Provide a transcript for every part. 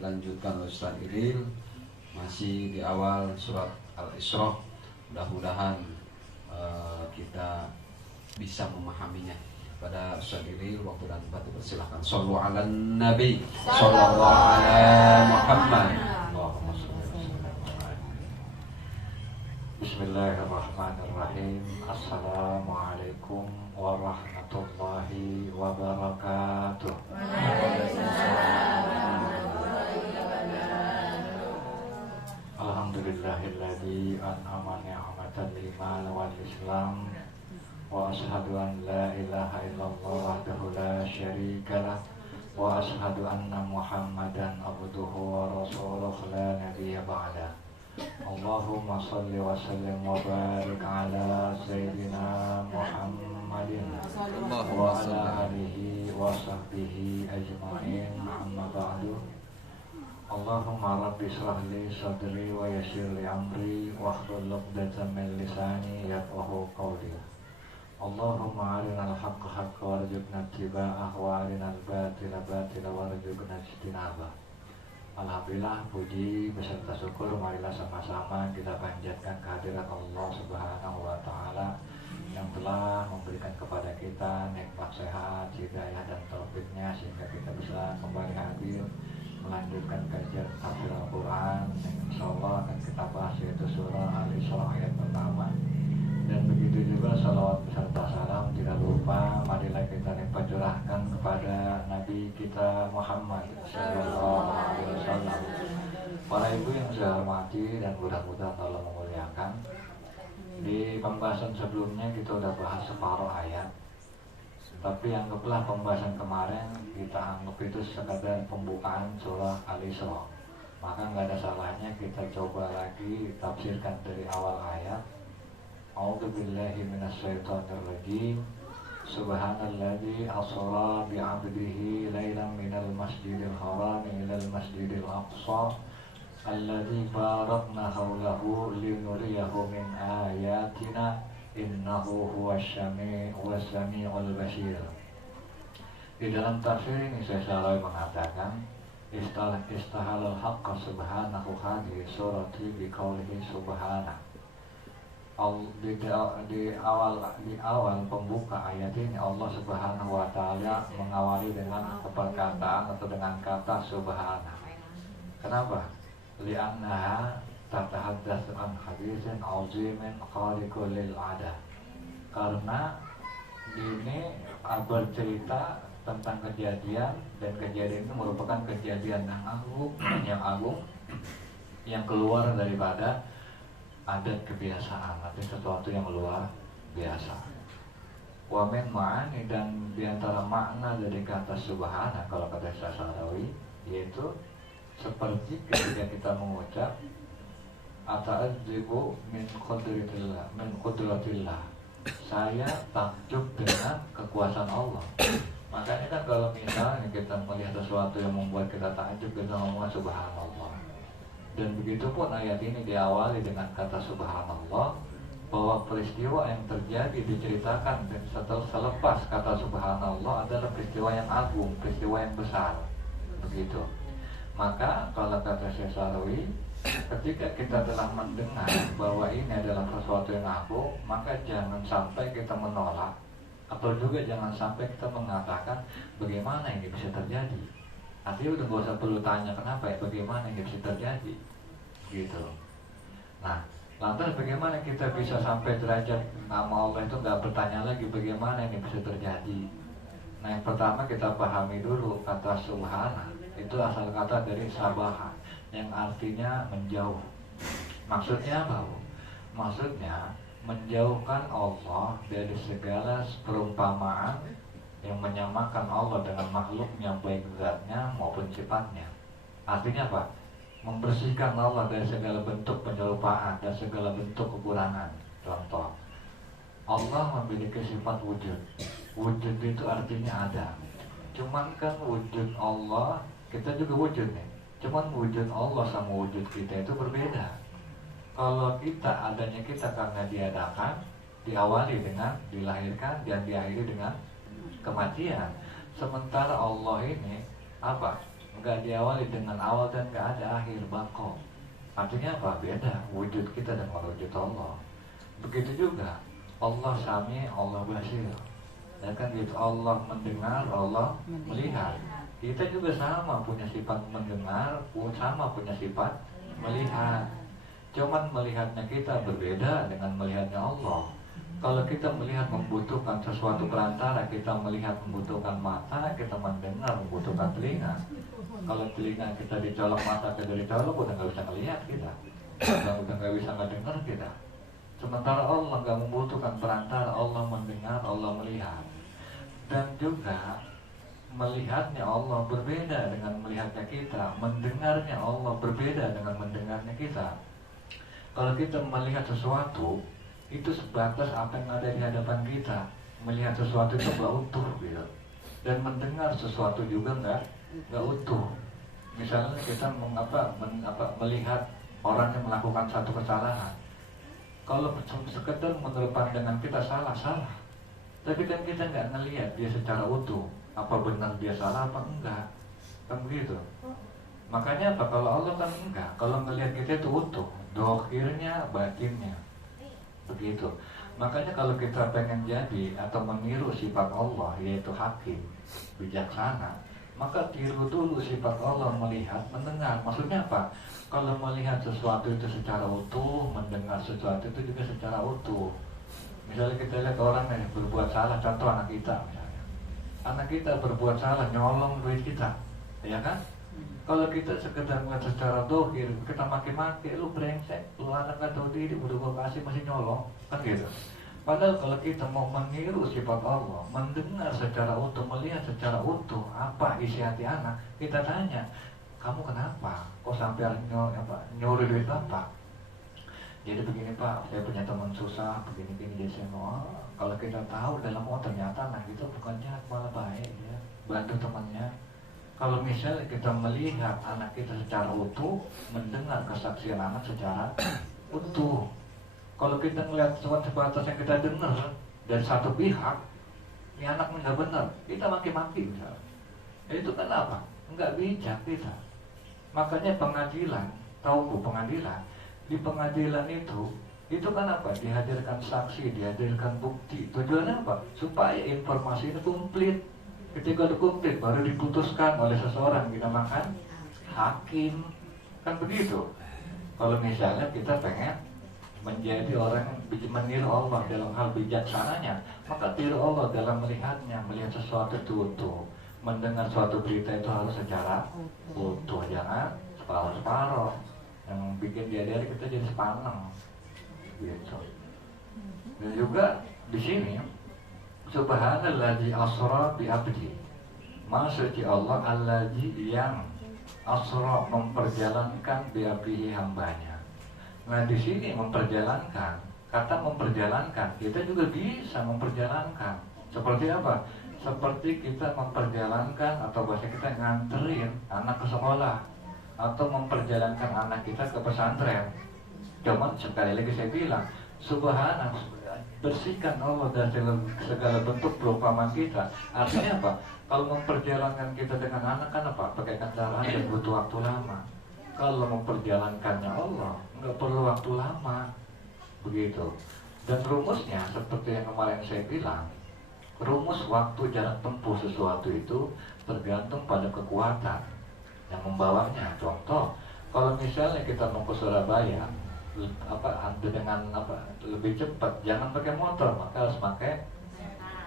dilanjutkan oleh Ustaz Iril. Masih di awal surat Al-Isra. Mudah-mudahan kita bisa memahaminya. Pada Ustaz Iril, waktu dan tempat dipersilahkan. Shallu ala Nabi sallallahu ala Muhammad. Allahumma shalli wa sallim. Bismillahirrahmanirrahim. Assalamualaikum warahmatullahi wabarakatuh. Alhamdulillahilladzi an'ama ni'matan liman wal islam wa ashhadu an la ilaha illallah wahdahu la syarikalah wa ashhadu anna Muhammadan abduhu wa rasuluhu la nabiyya ba'da. Allahumma salli wa sallim wa barik ala sayyidina Muhammadin wa ala alihi wa sahbihi ajma'in, amma ba'du. Allahumma rabbi shrah li sadri wa yassir li amri wahlul 'uqdatam min lisani yafqahu qawli. Allahumma arinal haqqa haqqan warzuqna ittiba'ah wa arinal batila batila warzuqna ijtinabah. Alhamdulillah, puji beserta syukur marilah sama-sama kita panjatkan kehadirat Allah Subhanahu wa taala yang telah memberikan kepada kita nikmat sehat, hidayah dan taufiknya sehingga kita bisa kembali hadir melanjutkan kajian tafsir Al-Qur'an yang insyaallah akan kita bahas, yaitu surah Al-Isra ayat pertama. Dan begitu juga salawat beserta salam tidak lupa marilah kita limpah curahkan kepada Nabi kita Muhammad sallallahu alaihi wasallam. Para ibu yang saya hormati dan mudah-mudahan Allah memuliakan. Di pembahasan sebelumnya kita sudah bahas separuh ayat. Tapi anggaplah pembahasan kemarin kita anggap itu sekadar pembukaan surah Al-Isra. Maka nggak ada salahnya kita coba lagi tafsirkan dari awal ayat. A'udzu billahi minasyaitonir rajim. Subhanalladzi asra bi 'abdihi lailan minal masjidil haram ilal masjidil aqsa alladzi barakna haulahu linuriyahu min ayatina innahu huwasyami'ul basir. Di dalam tafsir ini saya selalu mengatakan istahalal haqqa subhanahu hadhihi surati bi qaulihi subhanahu. Di awal pembuka ayat ini Allah Subhanahu wa taala mengawali dengan perkataan atau dengan kata subhana. Kenapa? Li'annaha tatahaddatsu an haditsin 'azimin khariqul lil 'ada. Karena ini bercerita tentang kejadian, dan kejadian itu merupakan kejadian yang agung yang keluar daripada adat kebiasaan, artinya sesuatu yang luar biasa. Wa min ma'ani, dan diantara makna dari kata subhana kalau kata Syafi'i yaitu seperti ketika kita mengucap ata'adzibu min qudratillah, saya takjub dengan kekuasaan Allah. Makanya kan kalau misalnya kita melihat sesuatu yang membuat kita takjub, kita ngomong subhanallah. Dan begitu pun ayat ini diawali dengan kata subhanallah, bahwa peristiwa yang terjadi diceritakan dan selepas kata subhanallah adalah peristiwa yang agung, peristiwa yang besar. Begitu. Maka kalau kata Syekh Sarawi, ketika kita telah mendengar bahwa ini adalah sesuatu yang agung, maka jangan sampai kita menolak, atau juga jangan sampai kita mengatakan bagaimana ini bisa terjadi. Artinya udah gak usah perlu tanya kenapa ya, bagaimana ini bisa terjadi gitu. Nah, lantas bagaimana kita bisa sampai derajat nama Allah itu gak bertanya lagi bagaimana ini bisa terjadi. Nah, yang pertama kita pahami dulu kata subhana. Itu asal kata dari sabaha, yang artinya menjauh. Maksudnya apa? Maksudnya menjauhkan Allah dari segala perumpamaan yang menyamakan Allah dengan makhluknya, baik zatnya maupun sifatnya. Artinya apa? Membersihkan Allah dari segala bentuk penyerupaan dan segala bentuk kekurangan. Contoh, Allah memiliki sifat wujud. Wujud itu artinya ada. Cuman kan wujud Allah, kita juga wujud nih. Cuman wujud Allah sama wujud kita itu berbeda. Kalau kita, adanya kita karena diadakan, diawali dengan dilahirkan dan diakhiri dengan kematian. Sementara Allah ini apa? nggak diawali dengan awal dan nggak ada akhir, bako. Artinya apa? Beda wujud kita dengan wujud Allah. Begitu juga Allah Sami, Allah Basir. Ya kan gitu, Allah mendengar, Allah melihat. Kita juga sama punya sifat mendengar, sama punya sifat melihat. Cuman melihatnya kita berbeda dengan melihatnya Allah. Kalau kita melihat membutuhkan sesuatu perantara, kita melihat membutuhkan mata, kita mendengar membutuhkan telinga. Kalau telinga kita dicolok, mata kita dicolok, udah nggak bisa melihat kita, udah nggak bisa ngedengar kita. Sementara Allah nggak membutuhkan perantara, Allah mendengar, Allah melihat. Dan juga melihatnya Allah berbeda dengan melihatnya kita, mendengarnya Allah berbeda dengan mendengarnya kita. Kalau kita melihat sesuatu itu sebatas apa yang ada di hadapan kita, melihat sesuatu itu nggak utuh gitu. Dan mendengar sesuatu juga nggak utuh. Misalnya kita melihat orang yang melakukan satu kesalahan, kalau sekedar menurut pandangan kita salah, tapi kan kita nggak ngelihat dia secara utuh, apa benar dia salah apa enggak, kan begitu. Makanya apa, kalau Allah kan enggak, kalau ngelihat kita itu utuh, dohirnya, batinnya, begitu. Makanya kalau kita pengen jadi atau meniru sifat Allah, yaitu hakim, bijaksana, maka tiru dulu sifat Allah melihat, mendengar. Maksudnya apa? Kalau melihat sesuatu itu secara utuh, mendengar sesuatu itu juga secara utuh. Misalnya kita lihat orang yang berbuat salah, contoh anak kita misalnya. Anak kita berbuat salah, nyolong duit kita, ya kan? Kalau kita sekedar melihat secara dohir, kita maki-maki, lu brengsek, lu anak gak tahu diri, udah gua kasih masih nyolong, kan gitu. Padahal kalau kita mau meniru sifat Allah, mendengar secara utuh, melihat secara utuh apa isi hati anak, kita tanya, kamu kenapa? Kok sampai nyuruh duit bapak? Jadi begini Pak, saya punya teman susah, begini-begini, jadi saya mau. Kalau kita tahu dalam ternyata anak itu bukan jahat, malah baik, ya, bantu temannya. Kalau misalnya kita melihat anak kita secara utuh, mendengar kesaksian anak secara utuh. Kalau kita melihat sebatas yang kita dengar dari satu pihak, ini anak nggak benar, kita maki-maki misalnya. Itu kan apa? Nggak bijak kita. Makanya pengadilan, tahu Bu, pengadilan. Di pengadilan itu kan apa? Dihadirkan saksi, dihadirkan bukti. Tujuannya apa? Supaya informasi itu komplit. Ketika itu komplit, baru diputuskan oleh seseorang, dinamakan hakim. Kan begitu. Kalau misalnya kita pengen menjadi orang yang meniru Allah dalam hal bijaksananya, maka tiru Allah dalam melihatnya, melihat sesuatu itu utuh. Mendengar suatu berita itu harus secara utuh, jangan separuh-separuh. Yang bikin dia dari kita jadi sepaneng, gitu. Dan juga di sini, Subhanalladzi asra bi abdi. Maha suci Allah alladzi yang asra memperjalankan bi abdihi hambanya. Nah di sini memperjalankan, kata memperjalankan, kita juga bisa memperjalankan. Seperti apa? Seperti kita memperjalankan atau bahasa kita nganterin anak ke sekolah, atau memperjalankan anak kita ke pesantren. Cuman sekali lagi saya bilang, subhanallah, bersihkan Allah dari segala bentuk perumpamaan kita. Artinya apa? Kalau memperjalankan kita dengan anak kan apa? Pakai kendaraan dan butuh waktu lama. Kalau memperjalankannya Allah, nggak perlu waktu lama, begitu. Dan rumusnya seperti yang kemarin saya bilang, rumus waktu jarak tempuh sesuatu itu tergantung pada kekuatan yang membawanya. Contoh, kalau misalnya kita mau ke Surabaya, dengan lebih cepat, jangan pakai motor, maka harus pakai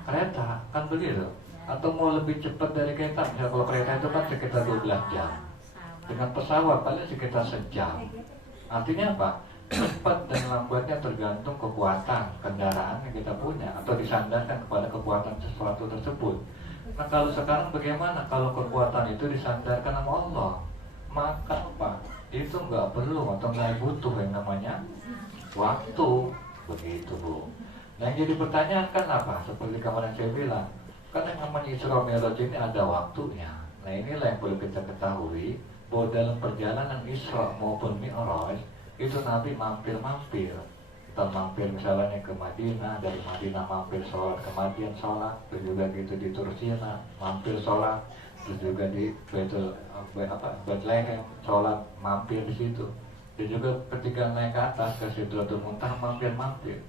kereta, kan begitu. Atau mau lebih cepat dari kereta, misalnya kalau kereta itu kan sekitar 12 jam, dengan pesawat paling sekitar sejam. Artinya apa? Cepat dan lambatnya tergantung kekuatan kendaraan yang kita punya, atau disandarkan kepada kekuatan sesuatu tersebut. Nah kalau sekarang bagaimana? Kalau kekuatan itu disandarkan sama Allah, maka apa? Itu nggak perlu atau nggak butuh yang namanya waktu, begitu Bu. Nah yang jadi pertanyaan kan apa? Seperti kemarin saya bilang, kan yang namanya Isra Mi'raj ini ada waktunya. Nah inilah yang perlu kita ketahui, bahwa dalam perjalanan Isra maupun Mi'raj itu Nabi mampir-mampir. Kita mampir misalnya ke Madinah, dari Madinah mampir sholat, kemudian sholat, juga gitu di Turkina mampir sholat, terus juga di Bethlehem sholat mampir di situ, dan juga ketika naik ke atas ke Sidratul Muntaha mampir-mampir.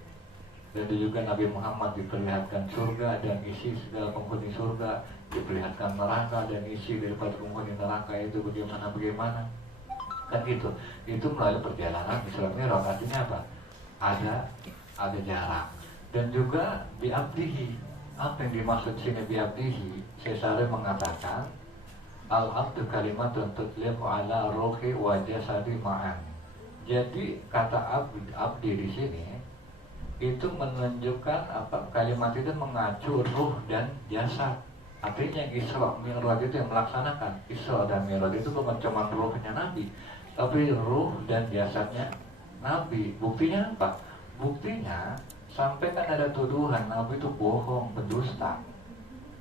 Dan juga Nabi Muhammad diperlihatkan surga dan isi segala penghuni surga, diperlihatkan neraka dan isi daripada penghuni neraka itu bagaimana kan gitu. Itu melalui perjalanan Isra Mi'raj. Artinya apa? Ada jarak. Dan juga bi'abdihi. Apa yang dimaksud sini bi'abdihi? Sesare mengatakan al-abdu kalimatun tutliqu ala ruhi wa jasadi ma'an. Jadi kata abdi di sini itu menunjukkan apa, kalimat itu mengacu ruh dan jasad. Artinya Isra Mi'raj itu yang melaksanakan. Isra dan Mi'raj itu bukan cuma ruhnya Nabi, tapi ruh dan jasadnya Nabi. Buktinya apa? Buktinya sampai kan ada tuduhan Nabi itu bohong, pendusta.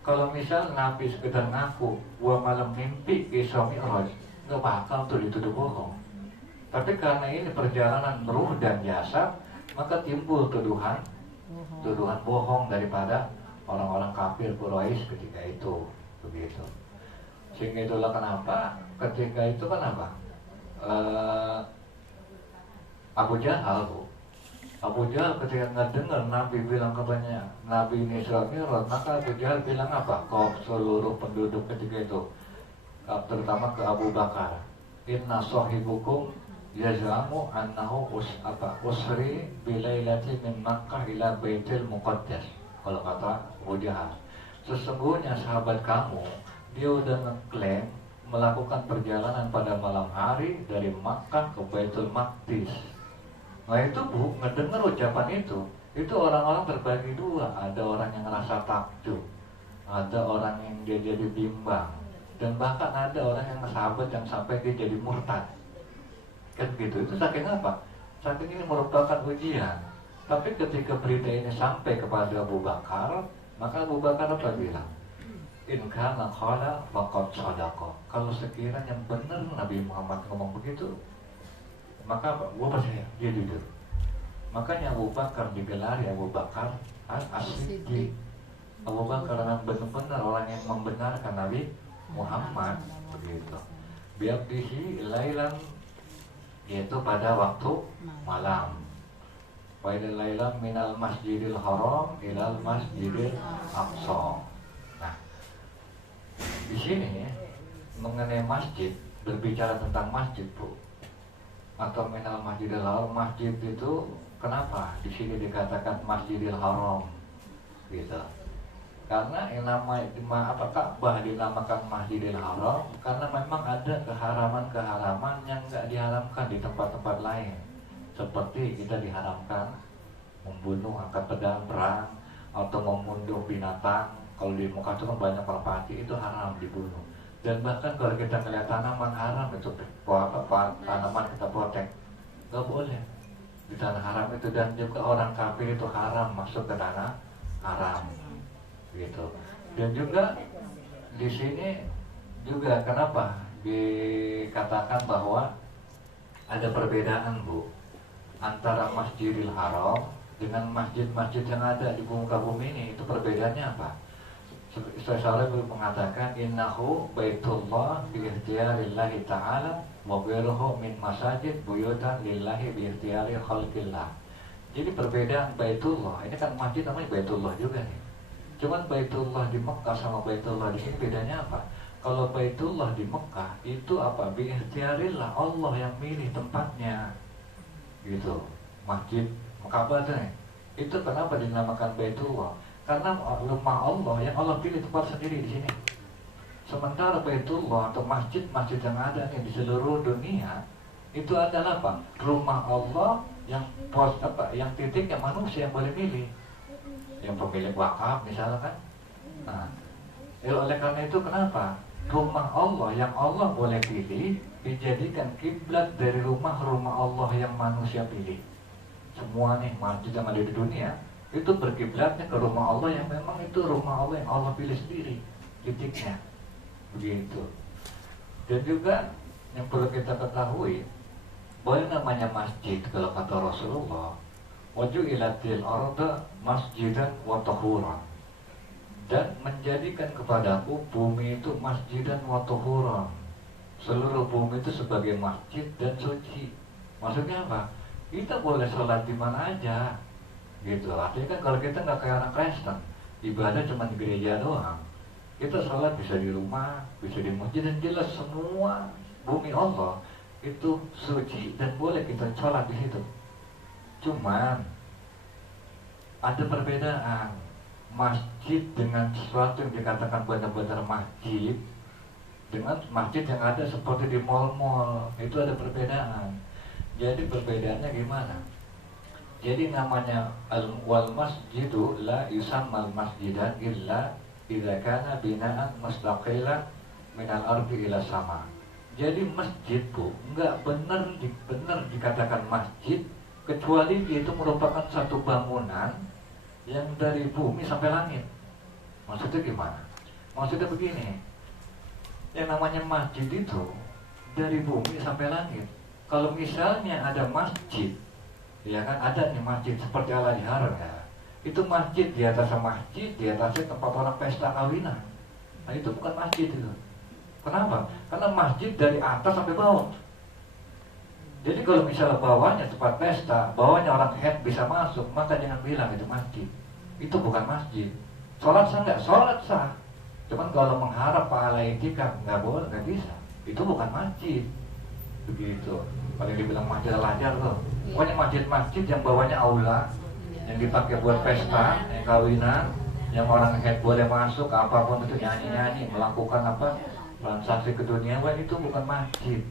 Kalau misal Nabi sekedar ngaku gua malam mimpi Isra Mi'raj, nggak bakal tuh dituduh bohong. Tapi karena ini perjalanan ruh dan jasad, maka timbul tuduhan bohong daripada orang-orang kafir Quraisy ketika itu, begitu. Sehingga itulah kenapa ketika itu kan apa? Abu Jahal ketika ngedengar Nabi bilang katanya Nabi ini Isra Mi'raj, maka Abu Jahal bilang apa? Kau seluruh penduduk ketika itu, terutama ke Abu Bakar, inna sahibukum yaz'amu annahu usri bilailati min Makkah ila Baitul Muqaddas. Kalau kata Abu Jahal, sesungguhnya sahabat kamu dia udah ngeklaim melakukan perjalanan pada malam hari dari Makkah ke Baitul Maqdis. Nah itu Bu, ngedengar ucapan itu orang-orang terbagi dua. Ada orang yang ngerasa takjub, ada orang yang dia jadi bimbang, dan bahkan ada orang yang sahabat yang sampai dia jadi murtad. Kan gitu. Itu saking apa? Saking ini merupakan ujian. Tapi ketika berita ini sampai kepada Abu Bakar, maka Abu Bakar apa bilang? In kana qala faqad shadaqa. Kalau sekiranya benar Nabi Muhammad ngomong begitu, maka apa? Gua percaya, dia jujur. Makanya Abu Bakar digelari Abu Bakar as-Siddiq. Abu Bakar memang benar-benar orang yang membenarkan Nabi Muhammad, begitu. Biabdihi lailan, yaitu pada waktu malam. Wa ilal lailam minal masjidil haram ilal masjidil aqsa. Nah, di sini mengenai masjid, berbicara tentang masjid, Bu. Atau minal masjidil haram, masjid itu kenapa di sini dikatakan masjidil haram? Gitu. Karena yang Ka'bah dinamakan Masjidil Haram karena memang ada keharaman-keharaman yang nggak diharamkan di tempat-tempat lain. Seperti kita diharamkan membunuh, angkat pedang perang, atau membunuh binatang. Kalau di Mekah itu kan banyak merpati, itu haram dibunuh. Dan bahkan kalau kita melihat tanaman haram itu, tanaman kita protek, nggak boleh di tanah haram itu. Dan juga orang kafir itu haram masuk ke tanah haram. Gitu. Dan juga di sini juga kenapa dikatakan bahwa ada perbedaan, Bu, antara Masjidil Haram dengan masjid-masjid yang ada di muka bumi ini. Itu perbedaannya apa? Saya mengatakan innahu baitullah bi ikhtiyarillahi ta'ala wa ghairuhu min masajid buyutan lillahi bi ikhtiyari khalqillah. Jadi perbedaan Baitullah, ini kan masjid namanya Baitullah juga nih. Cuman Baitullah di Mekah sama Baitullah di sini bedanya apa? Kalau Baitullah di Mekah itu apa? Biikhtiarillah, Allah yang milih tempatnya. Gitu. Masjid Ka'bah itu kenapa dinamakan Baitullah? Karena rumah Allah yang Allah pilih tempat sendiri di sini. Sementara Baitullah atau masjid-masjid yang ada nih di seluruh dunia itu adalah apa? Rumah Allah yang yang titiknya manusia yang boleh pilih. Yang pemilik wakaf misalnya kan. Nah, oleh karena itu kenapa rumah Allah yang Allah boleh pilih dijadikan kiblat dari rumah-rumah Allah yang manusia pilih. Semua nih masjid yang ada di dunia itu berkiblatnya ke rumah Allah yang memang itu rumah Allah yang Allah pilih sendiri titiknya, begitu. Dan juga yang perlu kita ketahui bahwa namanya masjid kalau kata Rasulullah, waju'ilatil arda masjidan wa tahuran. dan menjadikan kepadaku bumi itu masjidan wa tuhuran. Seluruh bumi itu sebagai masjid dan suci. Maksudnya apa? Kita boleh sholat di mana aja, gitu. Artinya kan kalau kita nggak kayak orang Kristen, ibadah cuma di gereja doang. Kita sholat bisa di rumah, bisa di masjid, dan jelas semua bumi Allah itu suci dan boleh kita sholat di situ. Cuman ada perbedaan masjid dengan sesuatu yang dikatakan benar-benar masjid dengan masjid yang ada seperti di mal-mal. Itu ada perbedaan. Jadi perbedaannya gimana? Jadi namanya wal masjidu la yusammal masjidan illa idza kana binaan mustaqilan minal ardi ila sama. Jadi masjid bu enggak benar dikatakan masjid kecuali dia itu merupakan satu bangunan yang dari bumi sampai langit. Maksudnya gimana? Maksudnya begini, yang namanya masjid itu dari bumi sampai langit. Kalau misalnya ada masjid, ya kan ada nih masjid seperti Al-Azhar ya, itu masjid di atas masjid, di atasnya tempat orang pesta kawinan. Nah itu bukan masjid itu. Kenapa? Karena masjid dari atas sampai bawah. Jadi kalau misalnya bawahnya tempat pesta, bawahnya orang head bisa masuk, maka jangan bilang itu masjid. Itu bukan masjid. Sholat sah nggak? Sholat sah. Cuman kalau mengharap pahala itikaf nggak boleh, nggak bisa. Itu bukan masjid. Begitu. Kalau dibilang masjid Al-Azhar tuh, pokoknya masjid-masjid yang bawahnya aula, yang dipakai buat pesta, yang kawinan, yang orang head boleh masuk, apapun itu nyanyi-nyanyi, melakukan apa transaksi keduniawan, itu bukan masjid.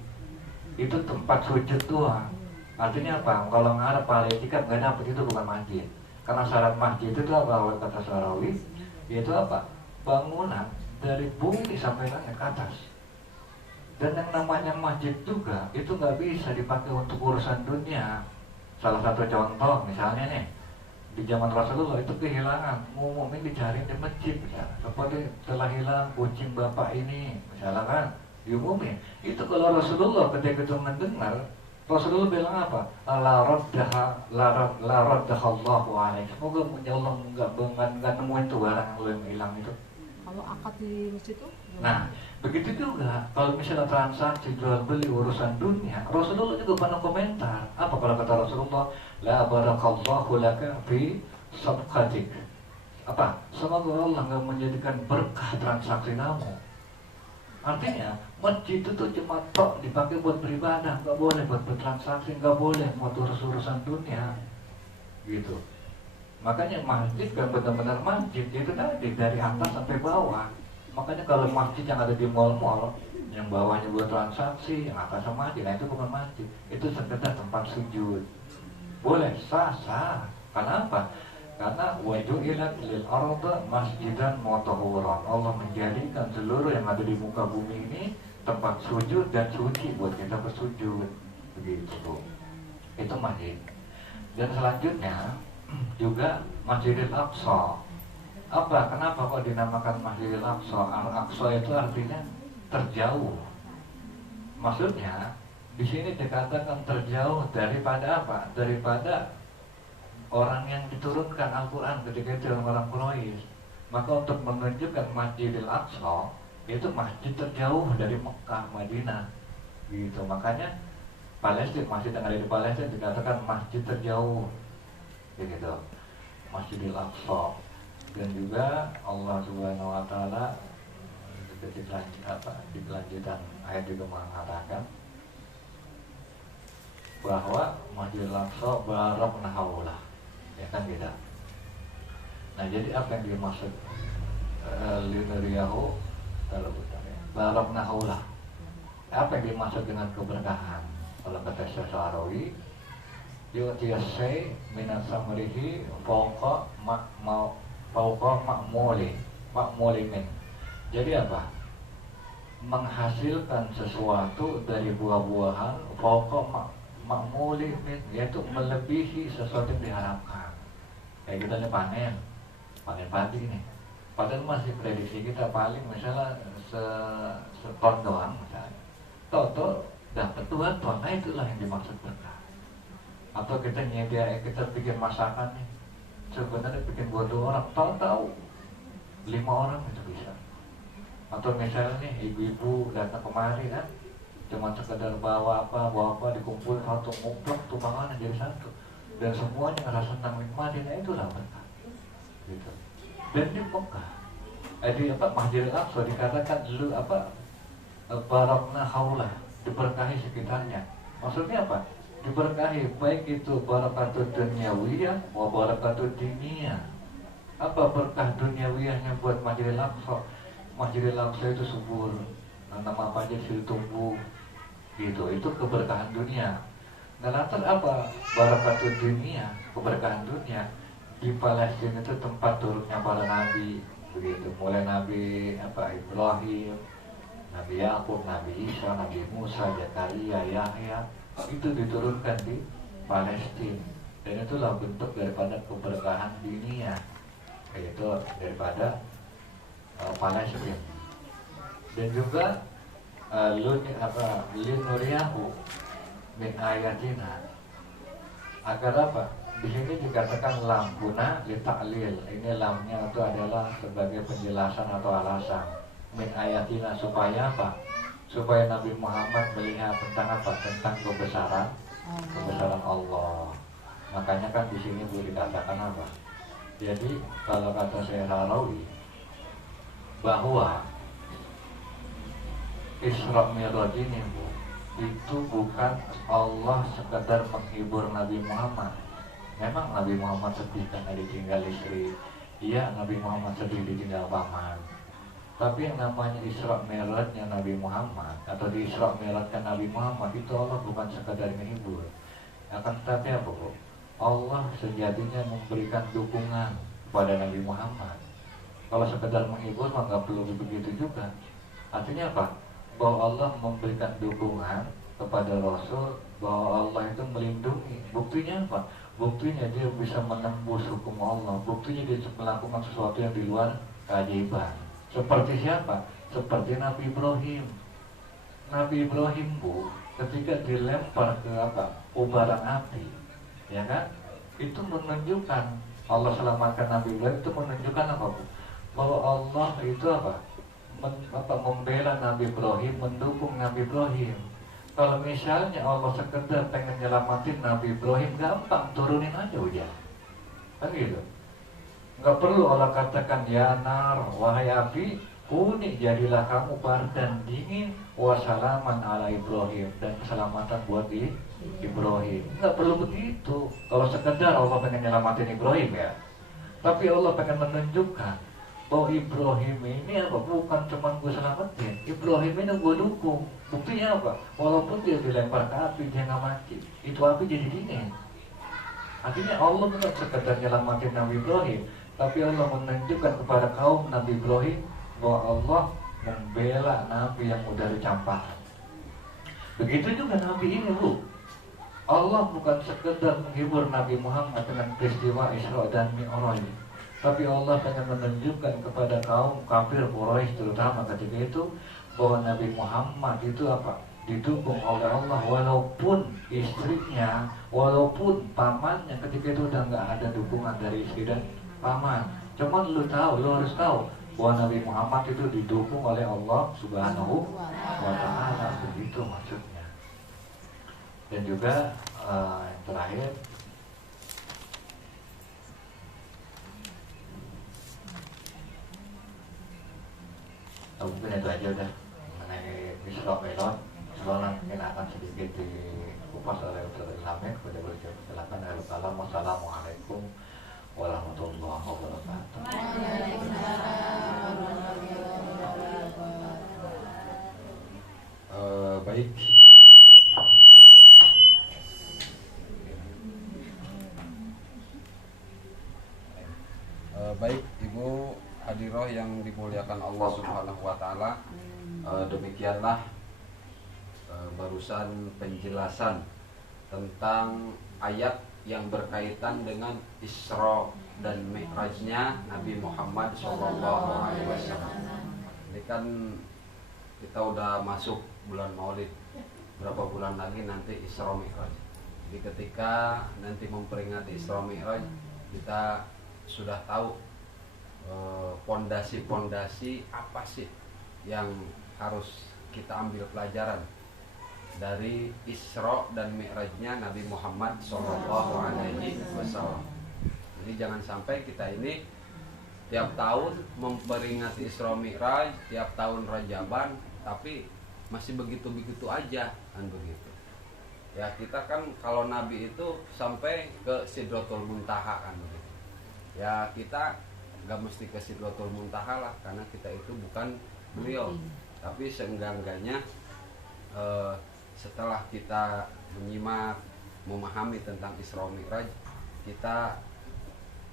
Itu tempat sujud doang. Artinya apa? Kalau ngarep pahala itikaf nggak dapet, itu bukan masjid. Karena syarat masjid itu apa? Kata Syarawi, yaitu apa? Bangunan dari bumi sampai langit ke atas. Dan yang namanya masjid juga itu nggak bisa dipakai untuk urusan dunia. Salah satu contoh misalnya nih, di zaman Rasulullah itu kehilangan, mukmin dicari di masjid misalnya. Seperti telah hilang kucing bapak ini misalnya kan, diumumin. Itu kalau Rasulullah ketika itu mendengar, Rasulullah bilang apa? La raddahallahu alaih. Semoga Allah nggak nemuin tuh barang yang hilang itu. Kalau akad di masjid itu? Nah, begitu juga kalau misalnya transaksi jual beli urusan dunia, Rasulullah juga pernah komentar. Apa kalau kata Rasulullah? La barakallahu laka fi sabqatik. Apa? Semoga Allah nggak menjadikan berkah transaksi kamu. Artinya masjid itu tuh cuma tok dipakai buat beribadah, nggak boleh buat bertransaksi, nggak boleh buat urusan dunia, gitu. Makanya masjid kan benar-benar masjid itu tadi dari atas sampai bawah. Makanya kalau masjid yang ada di mal-mal, yang bawahnya buat transaksi, yang atas sama masjid, nah itu bukan masjid, itu sekedar tempat sujud. Boleh sah. Kenapa? Karena wajulat lil arda masjidan wa tahuran. Allah menjadikan seluruh yang ada di muka bumi ini tempat sujud dan suci buat kita bersujud. Begitu. Itu masjid. Dan selanjutnya juga Masjidil Aqsa. Apa? Kenapa kok dinamakan Masjidil Aqsa? Al-Aqsa itu artinya terjauh. Maksudnya di sini dikatakan terjauh daripada apa? Daripada orang yang diturunkan Al-Quran ketika itu orang Quraisy. Maka untuk menunjukkan Masjidil Aqsa itu masjid terjauh dari Mekah, Madinah. Gitu. Makanya Palestina, masjid yang ada di Palestina dikatakan masjid terjauh. Gitu. Masjidil Aqsa. Dan juga Allah Subhanahu wa taala di kelanjutan ayat juga mengatakan bahwa Masjidil Aqsa barakna haulah. Ya kan beda. Nah, jadi apa yang dimaksud linuriyahu barakna haulah? Apa yang dimaksud dengan keberkahan? Kalau kata Syekh Syarawi, yu'tiyasai minas samrihi fawqa makmulimin. Jadi apa? Menghasilkan sesuatu dari buah-buahan fawqa makmulimin, yaitu melebihi sesuatu yang diharapkan. Kayak kita nih panen padi nih. Padahal masih prediksi kita paling misalnya seton doang misalnya. Toto dapat 2 ton, nah itulah yang dimaksud berkah. Atau kita bikin masakan nih, sebenarnya bikin buat 2 orang, tahu-tahu 5 orang itu bisa. Atau misalnya nih ibu-ibu datang kemari kan, cuma sekedar bawa apa dikumpul satu ngumpul tuh makanan jadi satu, dan semuanya ngerasa senang nikmatin, itulah berkah gitu. Dan di Mekah di Masjidil Aqsa dikatakan lu barakna haulah, diberkahi sekitarnya. Maksudnya apa? Diberkahi baik itu barakatut dunyawiyah wa barakatut diniyah. Apa berkah duniawiyahnya buat Masjidil Aqsa? Masjidil Aqsa itu subur, nama apa aja sih tumbuh gitu, itu keberkahan dunia. Nah lantas apa barakatut dunia, keberkahan dunia? Di Palestina itu tempat turunnya para nabi begitu, mulai Nabi Ibrahim, Nabi Yakub, Nabi Isa, Nabi Musa, Zakaria, Yahya, itu diturunkan di Palestina. Dan itulah bentuk daripada keberkahan dunia, yaitu daripada Palestina. Dan juga linuriyahu min ayatina, agar apa? Di sini dikatakan lam guna li ta'lil. Ini lamnya itu adalah sebagai penjelasan atau alasan. Min ayatina, supaya apa? Supaya Nabi Muhammad melihat tentang apa? Tentang kebesaran Allah. Makanya kan di sini boleh dikatakan apa? Jadi kalau kata Syekh Harawi, bahwa Isra Mi'raj ini itu bukan Allah sekedar menghibur Nabi Muhammad. Memang Nabi Muhammad sedih karena ditinggal istri, iya Nabi Muhammad sedih ditinggal paman. Tapi yang namanya Isra Mi'rajnya Nabi Muhammad, atau di Isra Mi'rajnya Nabi Muhammad, itu Allah bukan sekadar menghibur. Akan tetapi apa bu? Allah sejatinya memberikan dukungan kepada Nabi Muhammad. Kalau sekedar menghibur mah nggak perlu begitu juga. Artinya apa? Bahwa Allah memberikan dukungan kepada Rasul, bahwa Allah itu melindungi. Buktinya apa? Buktinya dia bisa menembus hukum Allah. Buktinya dia melakukan sesuatu yang di luar keajaiban. Seperti siapa? Seperti Nabi Ibrahim. Nabi Ibrahim bu, ketika dilempar ke kobaran api, ya kan? Itu menunjukkan Allah selamatkan Nabi Ibrahim, itu menunjukkan apa bu? Bahwa Allah itu membela Nabi Ibrahim, mendukung Nabi Ibrahim. Kalau misalnya Allah sekedar pengen nyelamatin Nabi Ibrahim, gampang turunin aja udah, kan gitu. Nggak perlu Allah katakan ya nar, wahai api, kuni jadilah kamu bardan dingin, wassalaman ala Ibrahim, dan keselamatan buat Ibrahim. Nggak perlu begitu. Kalau sekedar Allah pengen nyelamatin Ibrahim ya, tapi Allah pengen menunjukkan bahwa Ibrahim ini bukan cuma gue selamatin, Ibrahim ini gue dukung. Buktinya apa? Walaupun dia dilempar ke api, dia nggak mati, itu api jadi dingin. Artinya Allah bukan sekedar nyelamatin Nabi Ibrahim, tapi Allah menunjukkan kepada kaum Nabi Ibrahim bahwa Allah membela Nabi yang udah dicampakkan. Begitu juga Nabi ini bu, Allah bukan sekedar menghibur Nabi Muhammad dengan peristiwa Isra dan Mi'raj, tapi Allah pengen menunjukkan kepada kaum kafir Quraisy terutama ketika itu, bahwa Nabi Muhammad itu didukung oleh Allah, walaupun istrinya, walaupun pamannya ketika itu udah nggak ada dukungan dari istri dan paman. Cuman lu harus tahu bahwa Nabi Muhammad itu didukung oleh Allah Subhanahu wa Ta'ala, begitu maksudnya. Dan juga yang terakhir, mungkin itu aja udah mengenai Isra Mi'raj. Soalnya mungkin akan sedikit dikupas oleh Ustaz Hamid. Pada beliau silakan. Wassalamualaikum warahmatullahi wabarakatuh. Baik. Baik Ibu hadiroh yang dimuliakan Allah Subhanahu wa Ta'ala, demikianlah barusan penjelasan tentang ayat yang berkaitan dengan Isra dan Mi'rajnya Nabi Muhammad SAW. Ini kan kita udah masuk bulan Maulid, berapa bulan lagi nanti Isra Mi'raj. Jadi ketika nanti memperingati Isra Mi'raj, kita sudah tahu pondasi-pondasi apa sih yang harus kita ambil pelajaran dari Isra dan Mi'rajnya Nabi Muhammad SAW. Jadi jangan sampai kita ini tiap tahun memperingati Isra Mi'raj, tiap tahun Rajaban, tapi masih begitu-begitu aja, kan begitu. Ya kita kan kalau Nabi itu sampai ke Sidratul Muntaha, kan begitu. Ya kita nggak mesti ke Sidratul Muntaha lah, karena kita itu bukan beliau. Tapi seenggak-enggaknya setelah kita menyimak, memahami tentang Isra Mi'raj, kita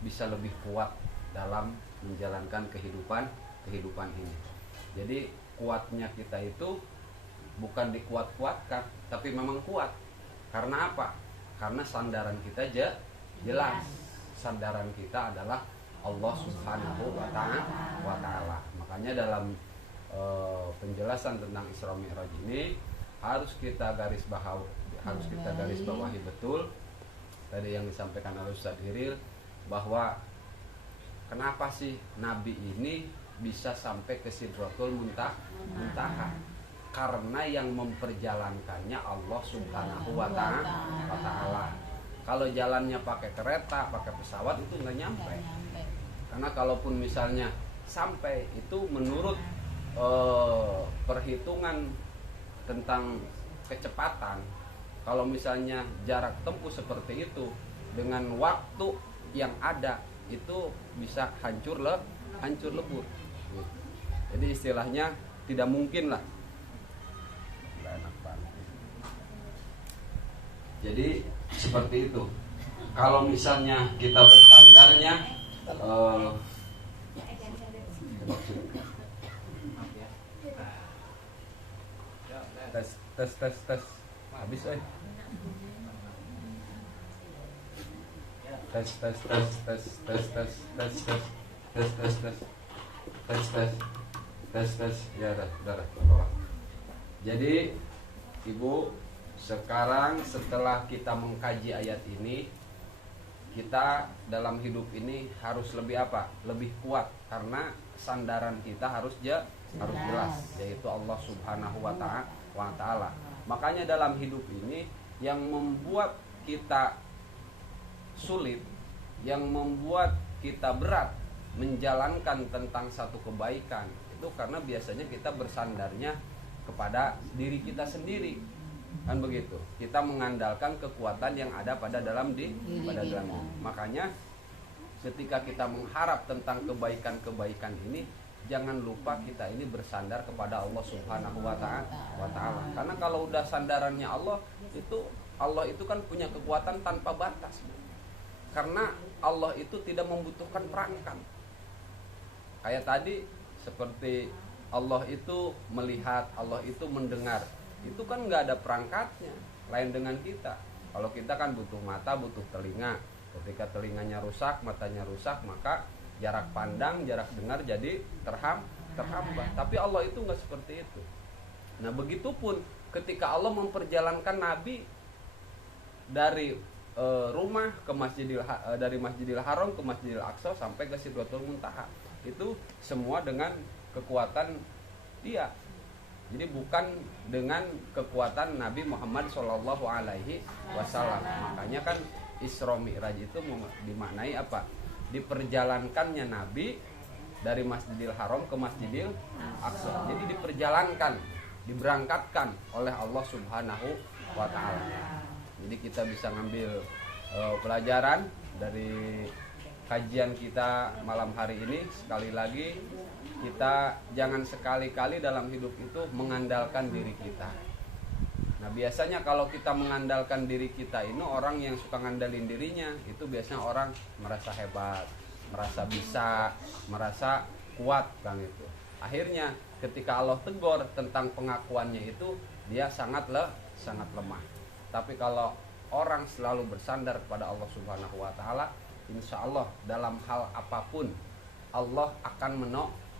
bisa lebih kuat dalam menjalankan kehidupan ini. Jadi kuatnya kita itu bukan dikuat-kuatkan, tapi memang kuat. Karena apa? Karena sandaran kita jelas. Sandaran kita adalah Allah Subhanahu wa Ta'ala. Makanya dalam penjelasan tentang Isra Mi'raj ini harus kita garis bawahi betul tadi yang disampaikan oleh Ustaz Iril, bahwa kenapa sih Nabi ini bisa sampai ke Sidratul Muntaha? Karena yang memperjalankannya Allah Subhanahu wa Ta'ala. Kalau jalannya pakai kereta, pakai pesawat itu nggak nyampe. Karena kalaupun misalnya sampai, itu menurut perhitungan tentang kecepatan, kalau misalnya jarak tempuh seperti itu dengan waktu yang ada, itu bisa hancur lebur. Jadi istilahnya tidak mungkin lah. Jadi seperti itu. Kalau misalnya kita bersandarnya tes habis tes ya udah. Jadi Ibu, sekarang setelah kita mengkaji ayat ini, kita dalam hidup ini harus lebih apa? Lebih kuat, karena sandaran kita harus jelas, yaitu Allah Subhanahu wa Ta'ala. Makanya dalam hidup ini yang membuat kita sulit, yang membuat kita berat menjalankan tentang satu kebaikan, itu karena biasanya kita bersandarnya kepada diri kita sendiri, kan begitu. Kita mengandalkan kekuatan yang ada pada dalam diri. Makanya ketika kita mengharap tentang kebaikan ini, jangan lupa kita ini bersandar kepada Allah Subhanahu wa Ta'ala. Karena kalau udah sandarannya Allah itu kan punya kekuatan tanpa batas. Karena Allah itu tidak membutuhkan perangkat. Kayak tadi, seperti Allah itu melihat, Allah itu mendengar, itu kan nggak ada perangkatnya lain dengan kita. Kalau kita kan butuh mata, butuh telinga. Ketika telinganya rusak, matanya rusak, maka jarak pandang, jarak dengar jadi terhambat. Tapi Allah itu nggak seperti itu. Nah, begitupun ketika Allah memperjalankan Nabi dari rumah ke dari Masjidil Haram ke Masjidil Aqsa sampai ke Sidratul Muntaha, itu semua dengan kekuatan dia. Jadi bukan dengan kekuatan Nabi Muhammad SAW. Makanya kan Isra Mi'raj itu dimaknai apa? Diperjalankannya Nabi dari Masjidil Haram ke Masjidil Aqsa. Jadi diperjalankan, diberangkatkan oleh Allah Subhanahu wa Ta'ala. Jadi kita bisa ngambil pelajaran dari kajian kita malam hari ini. Sekali lagi, kita jangan sekali-kali dalam hidup itu mengandalkan diri kita. Nah, biasanya kalau kita mengandalkan diri kita ini, orang yang suka ngandalin dirinya itu biasanya orang merasa hebat, merasa bisa, merasa kuat, kan itu. Akhirnya ketika Allah tegur tentang pengakuannya itu, dia sangat lemah. Tapi kalau orang selalu bersandar kepada Allah Subhanahu wa Ta'ala, insya Allah dalam hal apapun Allah akan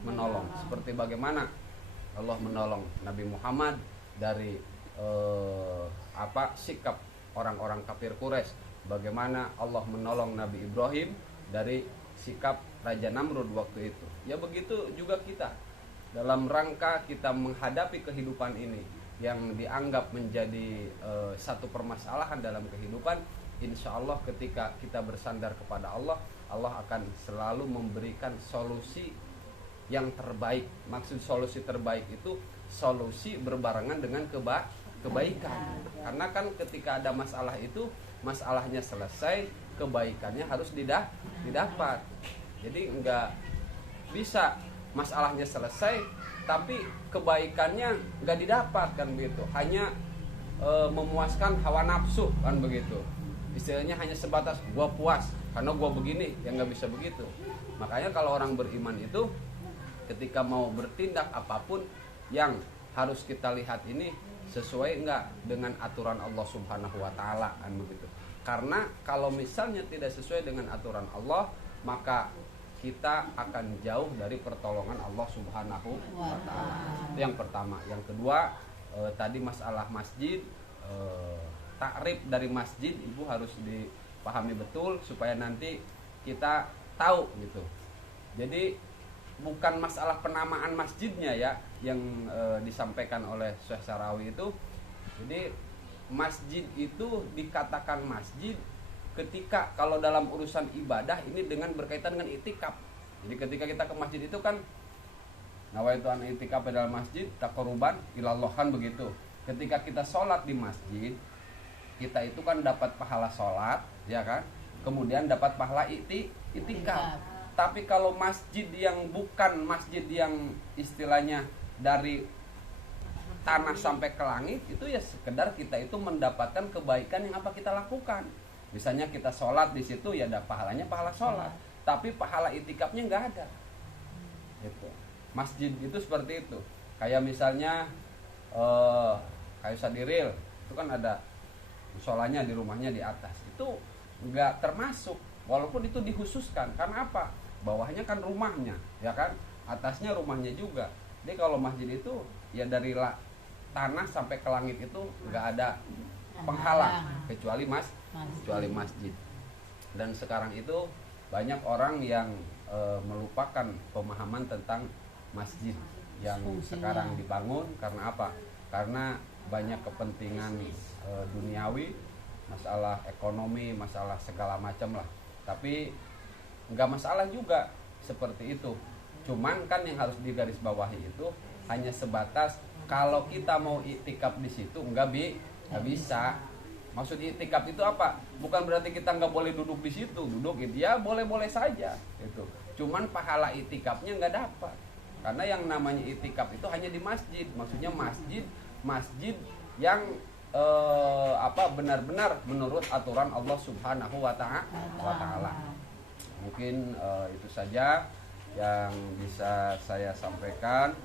menolong. Seperti bagaimana Allah menolong Nabi Muhammad dari sikap orang-orang kafir Quraisy, bagaimana Allah menolong Nabi Ibrahim dari sikap Raja Namrud waktu itu. Ya begitu juga kita. Dalam rangka kita menghadapi kehidupan ini yang dianggap menjadi satu permasalahan dalam kehidupan, insya Allah ketika kita bersandar kepada Allah, Allah akan selalu memberikan solusi yang terbaik. Maksud solusi terbaik itu solusi berbarengan dengan kebaikan. Karena kan ketika ada masalah itu, masalahnya selesai, kebaikannya harus didapat. Jadi enggak bisa masalahnya selesai tapi kebaikannya enggak didapat kan begitu. Hanya memuaskan hawa nafsu kan begitu. Istilahnya hanya sebatas gua puas karena gua begini, yang enggak bisa begitu. Makanya kalau orang beriman itu ketika mau bertindak apapun yang harus kita lihat ini sesuai enggak dengan aturan Allah Subhanahu wa taala kan begitu. Karena kalau misalnya tidak sesuai dengan aturan Allah, maka kita akan jauh dari pertolongan Allah Subhanahu wa taala. Itu yang pertama. Yang kedua, tadi masalah masjid, takrif dari masjid Ibu harus dipahami betul supaya nanti kita tahu gitu. Jadi bukan masalah penamaan masjidnya ya yang disampaikan oleh Syekh Sarawi itu. Jadi masjid itu dikatakan masjid ketika kalau dalam urusan ibadah ini dengan berkaitan dengan itikaf. Jadi ketika kita ke masjid itu kan nawaitu an itikaf dalam masjid taqarruban ilallah kan begitu. Ketika kita sholat di masjid, kita itu kan dapat pahala sholat, ya kan? Kemudian dapat pahala itikaf. Tapi kalau masjid yang bukan masjid yang istilahnya dari tanah sampai ke langit, itu ya sekedar kita itu mendapatkan kebaikan yang apa kita lakukan. Misalnya kita sholat di situ ya ada pahalanya pahala sholat, tapi pahala itikafnya nggak ada. Gitu. Masjid itu seperti itu. Kayak misalnya kayak Sadiril itu kan ada sholanya di rumahnya di atas, itu nggak termasuk walaupun itu dikhususkan. Karena apa? Bawahnya kan rumahnya, ya kan? Atasnya rumahnya juga. Jadi kalau masjid itu ya dari tanah sampai ke langit itu nggak ada penghalang kecuali masjid. Dan sekarang itu banyak orang yang melupakan pemahaman tentang masjid yang sekarang dibangun. Karena apa? Karena banyak kepentingan duniawi, masalah ekonomi, masalah segala macam lah. Tapi nggak masalah juga seperti itu. Cuman kan yang harus digarisbawahi itu hanya sebatas kalau kita mau iktikaf di situ nggak bisa. Maksud iktikaf itu apa? Bukan berarti kita nggak boleh duduk di situ. Duduk itu ya boleh-boleh saja itu. Cuman pahala iktikafnya nggak dapat. Karena yang namanya iktikaf itu hanya di masjid. Maksudnya masjid yang benar-benar menurut aturan Allah Subhanahu wa taala. Mungkin itu saja yang bisa saya sampaikan.